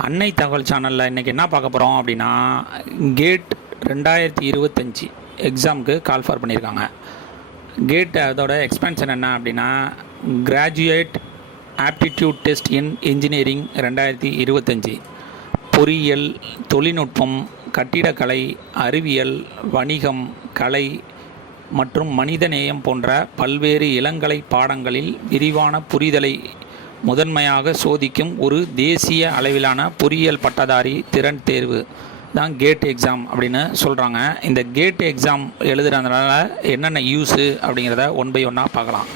அன்னை தகவல் சேனலில் இன்றைக்கி என்ன பார்க்க போகிறோம் அப்படின்னா, கேட் 2025 எக்ஸாமுக்கு கால் ஃபார் பண்ணியிருக்காங்க. கேட் அதோட எக்ஸ்பென்ஷன் என்ன அப்படின்னா, கிராஜுவேட் ஆப்டிடியூட் டெஸ்ட் இன் இன்ஜினியரிங் 2025, பொறியியல், தொழில்நுட்பம், கட்டிடக்கலை, அறிவியல், வணிகம், கலை மற்றும் மனிதநேயம் போன்ற பல்வேறு இளங்கலை பாடங்களில் விரிவான புரிதலை முதன்மையாக சோதிக்கும் ஒரு தேசிய அளவிலான பொறியியல் பட்டதாரி திறன் தேர்வு தான் கேட் எக்ஸாம் அப்படின்னு சொல்கிறாங்க. இந்த கேட் எக்ஸாம் எழுதுறதுனால என்னென்ன யூஸு அப்படிங்கிறத ஒன் பை ஒன்னாக பார்க்கலாம்.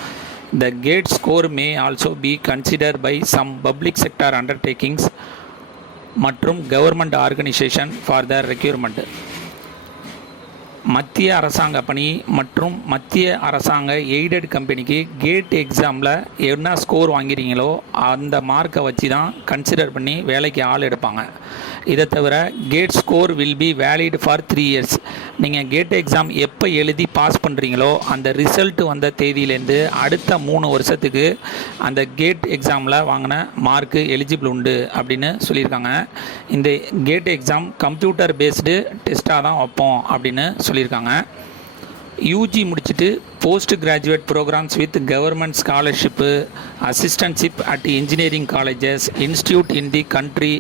The gate score may also be considered by some public sector undertakings மற்றும் government organisation for the requirement. மத்திய அரசாங்க பணி மற்றும் மத்திய அரசாங்க எய்டட் கம்பெனிக்கு கேட் எக்ஸாமில் என்ன ஸ்கோர் வாங்கிறீங்களோ அந்த மார்க்கை வச்சு தான் கன்சிடர் பண்ணி வேலைக்கு ஆள் எடுப்பாங்க. இதை தவிர GATE score will be valid for 3 years. நீங்கள் கேட் எக்ஸாம் எப்போ எழுதி பாஸ் பண்ணுறீங்களோ அந்த ரிசல்ட் வந்த தேதியிலேருந்து அடுத்த 3 வருஷத்துக்கு அந்த கேட் எக்ஸாமில் வாங்கின மார்க்கு எலிஜிபிள் உண்டு அப்படின்னு சொல்லியிருக்காங்க. இந்த கேட் எக்ஸாம் கம்ப்யூட்டர் பேஸ்டு டெஸ்ட்டாக தான் வைப்போம் அப்படின்னு சொல்லியிருக்காங்க. யூஜி முடிச்சுட்டு post graduate programs with government scholarship, assistantship at engineering colleges institute in the country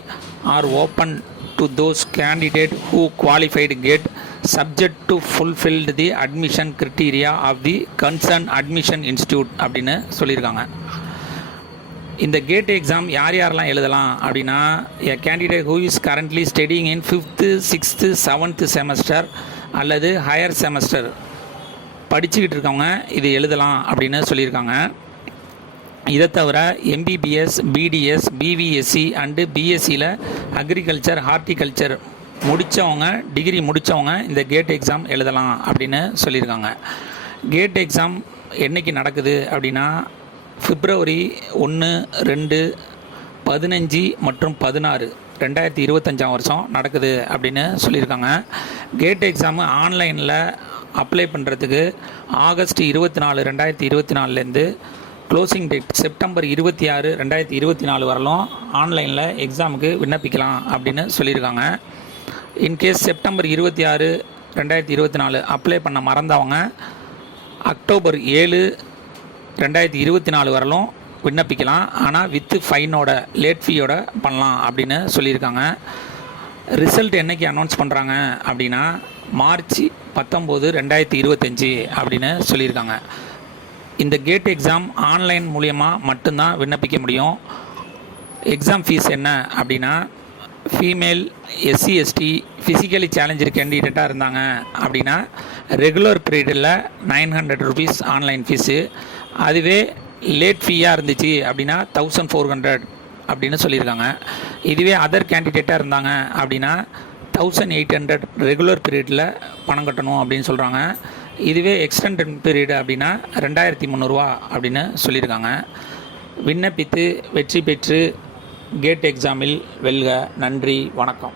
are open to those candidate who qualified GATE subject to fulfilled the admission criteria of the concern admission institute அப்படின்னு சொல்லியிருக்காங்க. இந்த GATE exam யாரெல்லாம் எழுதலாம் அப்படின்னா, a candidate who is currently studying in 5th, 6th, 7th semester அல்லது higher semester படிச்சுக்கிட்டு இருக்கவங்க இது எழுதலாம் அப்படின்னு சொல்லியிருக்காங்க. இதை தவிர எம்பிபிஎஸ், பிடிஎஸ், பிவிஎஸ்சி அண்டு பிஎஸ்சியில் அக்ரிகல்ச்சர், ஹார்டிகல்ச்சர் முடித்தவங்க, டிகிரி முடித்தவங்க இந்த கேட் எக்ஸாம் எழுதலாம் அப்படின்னு சொல்லியிருக்காங்க. கேட் எக்ஸாம் என்றைக்கு நடக்குது அப்படின்னா, February 1, 2, 15 மற்றும் 16 2025 வருஷம் நடக்குது அப்படின்னு சொல்லியிருக்காங்க. கேட் எக்ஸாமு ஆன்லைனில் அப்ளை பண்ணுறதுக்கு August 24, 2024 க்ளோசிங் டேட் September 26, 2024 வரலும் ஆன்லைனில் எக்ஸாமுக்கு விண்ணப்பிக்கலாம் அப்படின்னு சொல்லியிருக்காங்க. இன்கேஸ் September 26, 2024 அப்ளை பண்ண மறந்தவங்க October 7, 2024 வரலும் விண்ணப்பிக்கலாம். ஆனால் வித்து ஃபைனோட, லேட் ஃபீயோட பண்ணலாம் அப்படின்னு சொல்லியிருக்காங்க. ரிசல்ட் என்றைக்கு அனௌன்ஸ் பண்ணுறாங்க அப்படின்னா March 19, 2025 அப்படின்னு சொல்லியிருக்காங்க. இந்த கேட் எக்ஸாம் ஆன்லைன் மூலியமாக மட்டும்தான் விண்ணப்பிக்க முடியும். எக்ஸாம் ஃபீஸ் என்ன அப்படின்னா, female, SC ST, physically challenger கேண்டிடேட்டாக இருந்தாங்க அப்படின்னா ரெகுலர் பீரியடில் 900 rupees ஆன்லைன் ஃபீஸு. அதுவே லேட் ஃபீயாக இருந்துச்சு அப்படின்னா 1400 அப்படின்னு சொல்லியிருக்காங்க. இதுவே அதர் கேண்டிடேட்டாக இருந்தாங்க அப்படின்னா 1800 ரெகுலர் பீரியடில் பணம் கட்டணும் அப்படின்னு சொல்கிறாங்க. இதுவே எக்ஸ்டெண்டட் பீரியடு அப்படின்னா 2300 அப்படின்னு சொல்லியிருக்காங்க. விண்ணப்பித்து வெற்றி பெற்று கேட் எக்ஸாமில் வெல்க. நன்றி, வணக்கம்.